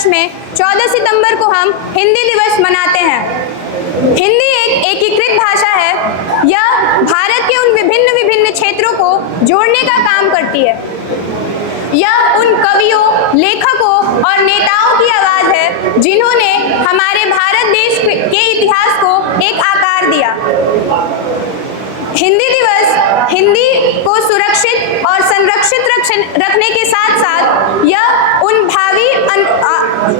वर्ष में 14 सितंबर को हम हिंदी दिवस मनाते हैं। हिंदी एक एकीकृत भाषा है। यह भारत के उन विभिन्न विभिन्न क्षेत्रों को जोड़ने का काम करती है। यह उन कवियों, लेखकों और नेताओं की आवाज़ है जिन्होंने हमारे भारत देश के इतिहास को एक आकार दिया। हिंदी दिवस हिंदी को सुरक्षित और संरक्षित रखने के साथ साथ यह उन भावी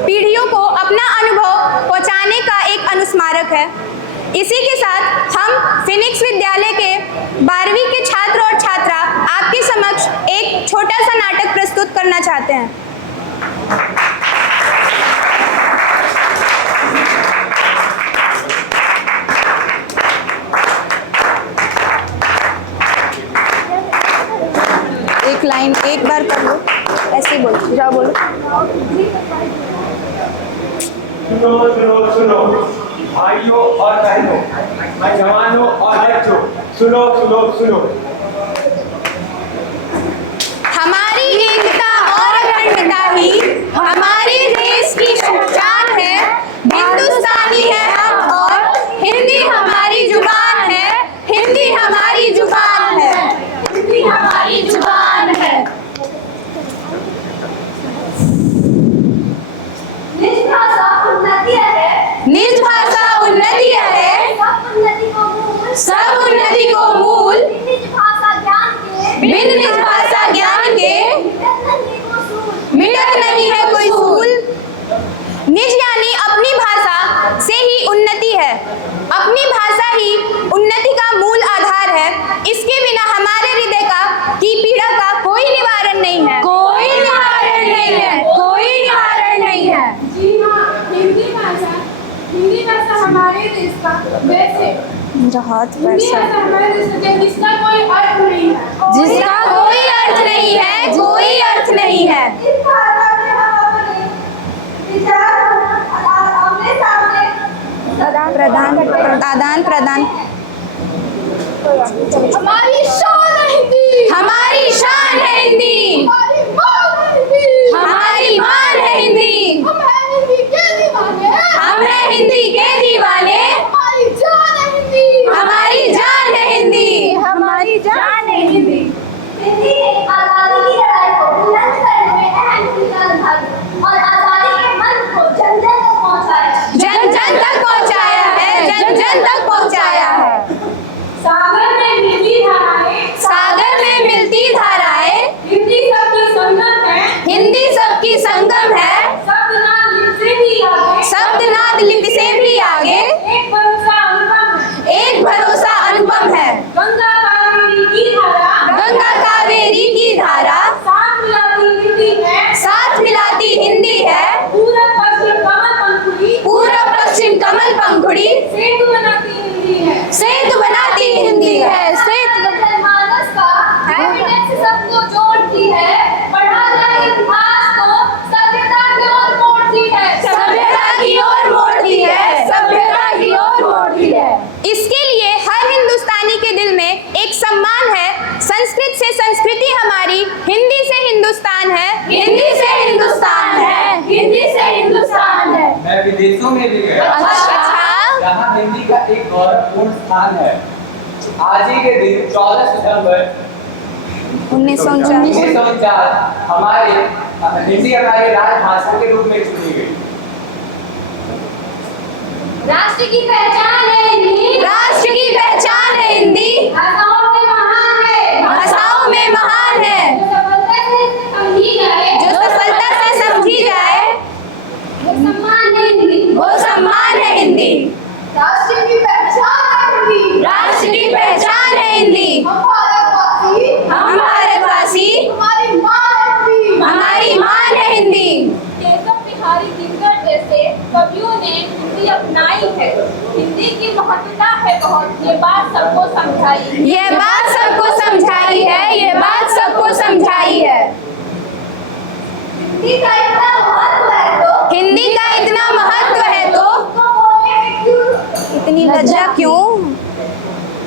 पीढ़ियों को अपना अनुभव पहुंचाने का एक अनुस्मारक है। इसी के साथ हम फिनिक्स विद्यालय के 12वीं के छात्र और छात्रा आपके समक्ष एक छोटा सा नाटक प्रस्तुत करना चाहते हैं। एक लाइन एक बार कर लो, ऐसे ही बोलो, जाओ बोलो। सुनो सुनो सुनो भाइयों और बहनों, जवानों और बच्चों, सुनो सुनो सुनो। हमारी एकता और अखंडता ही हमारे देश की शान है। हिंदुस्तानी है हम और हिंदी हमारी जुबान है। हिंदी हमारी जुबान है। हिंदी हमारी जुबान है। निज भाषा उन्नति है। निज भाषा उन्नति है। सब उन्नति को मूल निज भाषा ज्ञान के। बिन निज भाषा ज्ञान के मिटत नहीं है कोई सूल। निज यानी अपनी भाषा से ही उन्नति है। अपनी भाषा ही उन्नति का मूल आधार है। इसके बिना हमारे हृदय की पीड़ा का कोई निवारण नहीं है। कोई निवारण नहीं है। कोई निवारण नहीं है। जी हाँ, हिंदी भाषा हमारे देश का वैसे मेरा हाथ हिंदी भाषा हमारे देश का जिसका कोई अर्थ नहीं है। जिसका कोई अर्थ नहीं है। कोई अर्थ नहीं है। इस भाषा में हम अपने विचार आमने सामने आदान प्रदान। हमारी शान है हिंदी। हमारी शान है हिंदी। हमारी मान है हिंदी। हमारी मान है हिंदी। हम हैं हिंदी के दीवाने। हम हैं हिंदी के दीवाने। हमारी जान है हिंदी। हमारी जान है हिंदी। हमारी जान है हिंदी। हिंदी ने आजादी की लड़ाई को बुलंद करने में अहम भूमिका निभाई और आजादी के मंत्र को जन जन तक पहुंचाया। जन जन तक पहुंचाया है। जन जन तक पहुंचाया है। सागर में मिलती धाराएं। सागर में मिलती धाराएं। हिंदी सबकी संगम है। हिंदी सबकी संगम है। शब्दनाद लिपि से भी आगे। शब्दनाद लिपि से भी आगे। एक भरोसा अनुपम है। एक भरोसा अनुपम है। गंगा कावेरी की धारा। गंगा कावेरी की धारा साथ मिलाती हिंदी है। साथ मिलाती हिंदी है। पूरब पश्चिम कमल पंखुड़ी। पूरब पश्चिम कमल पंखुड़ी सेतु बनाती हिंदी है। सेतु बनाती हिंदी है। सेतु जनमानस का एविडेंस सबको जोड़ती है। पढ़ा जाए इतिहास को सभ्यता की ओर मोड़ती है। सभ्यता की ओर मोड़ती है। सभ्यता की ओर मोड़ती है। इसके लिए हर हिंदुस्तानी के दिल में एक सम्मान है। संस्कृत से संस्कृति हमारी, हिंदी से हिंदुस्तान है। हिंदी से हिंदुस्तान है। हिंदी से हिंदुस्तान है। मैं विदेशों में भी गया, अच्छा। जहाँ हिंदी का एक गौरवपूर्ण स्थान है। आज ही के दिन 14 सितंबर 1949 हमारे हिंदी हमारी राजभाषा के रूप में चुनी गई। राष्ट्र की पहचान है हिंदी। राष्ट्र की पहचान है हिंदी। भाषाओं में महान है। भाषाओं में महान है। जो सफलता से समझी जाए। जो सफलता से समझी जाए वो सम्मान है हिंदी। वो सम्मान है हिंदी। राष्ट्र की पहचान है हिंदी। राष्ट्र की पहचान है हिंदी। हम भारतवासी। हम भारतवासी। हमारी माँ है हिंदी। हमारी मान है हिंदी। केशव बिहारी दिनकर जैसे कवियों ने हिंदी अपनाई है। हिंदी की महत्वता है बहुत, ये बात सबको समझाई। ये बात सबको समझाई है। ये बात सबको समझाई है। हिंदी का इतना महत्व है तो हिंदी का इतना महत्व है तो उसको बोलने में क्यों इतनी लज्जा क्यों?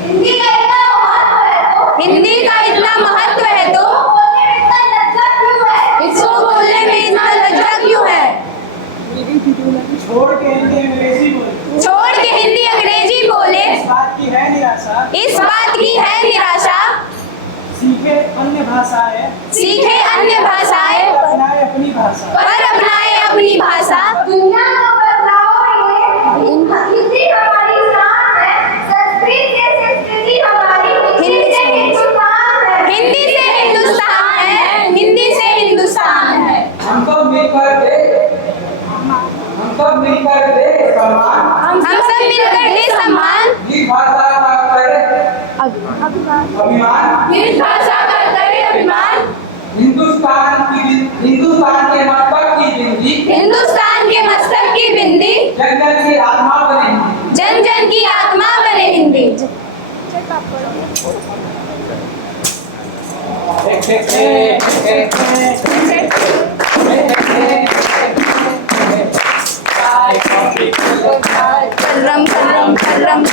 हिंदी का इतना महत्व है तो हिंदी का इतना महत्व है तो बोलने में इतना लज्जा क्यों है? इसको बोलने में इतना लज्जा क्यों है? कर्रम कर्रम कर्रम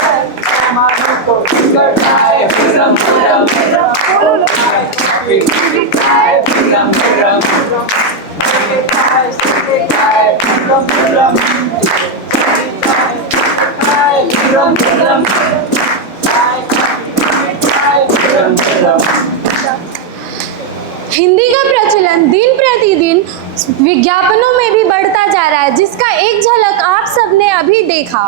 हिंदी का प्रचलन दिन प्रतिदिन विज्ञापनों में भी बढ़ता जा रहा है, जिसका एक झलक आप सबने अभी देखा।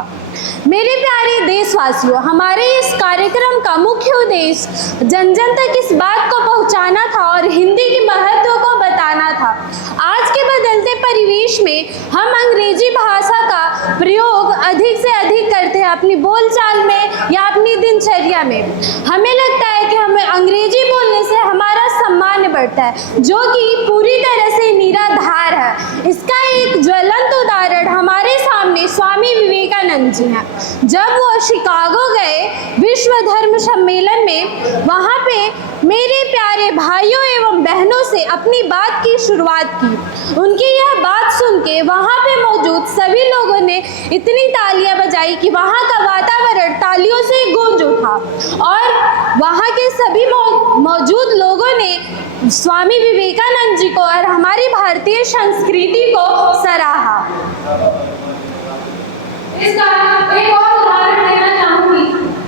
मेरे प्यारे देशवासियों, हमारे इस कार्यक्रम का मुख्य उद्देश्य जन जन तक इस बात को पहुंचाना था और हिंदी के महत्व को बताना था। आज के बदलते परिवेश में हम अंग्रेजी भाषा का प्रयोग अधिक से अधिक करते हैं अपनी बोलचाल में या अपनी दिनचर्या में। हमें लगता है कि हमें अंग्रेजी बोलने से हमारा सम्मान बढ़ता है, जो कि पूरी तरह से निराधार है। इसका एक ज्वलंत उदाहरण हमारे सामने स्वामी विवेकानंद जी हैं। जब वो शिकागो गए विश्व धर्म सम्मेलन में, वहाँ पे मेरे प्यारे भाइयों एवं बहनों से अपनी बात की शुरुआत की। उनकी यह बात सुन के वहाँ पे मौजूद सभी लोगों ने इतनी तालियां बजाई कि वहाँ का वातावरण तालियों से गूंज उठा और वहाँ के सभी मौजूद लोगों ने स्वामी विवेकानंद जी को और हमारी भारतीय संस्कृति को सराहा। इसका एक और उदाहरण देना चाहूंगी,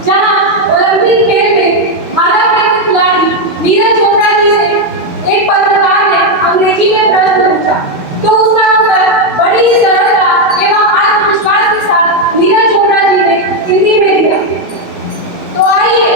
जहां ओलंपिक खेल में भारत के खिलाड़ी नीरज चोपड़ा जी से एक पत्रकार ने अंग्रेजी में प्रश्न पूछा, तो उसका उत्तर बड़ी ही सरलता एवं आत्मविश्वास के साथ नीरज चोपड़ा जी ने हिंदी में दिया। तो आइए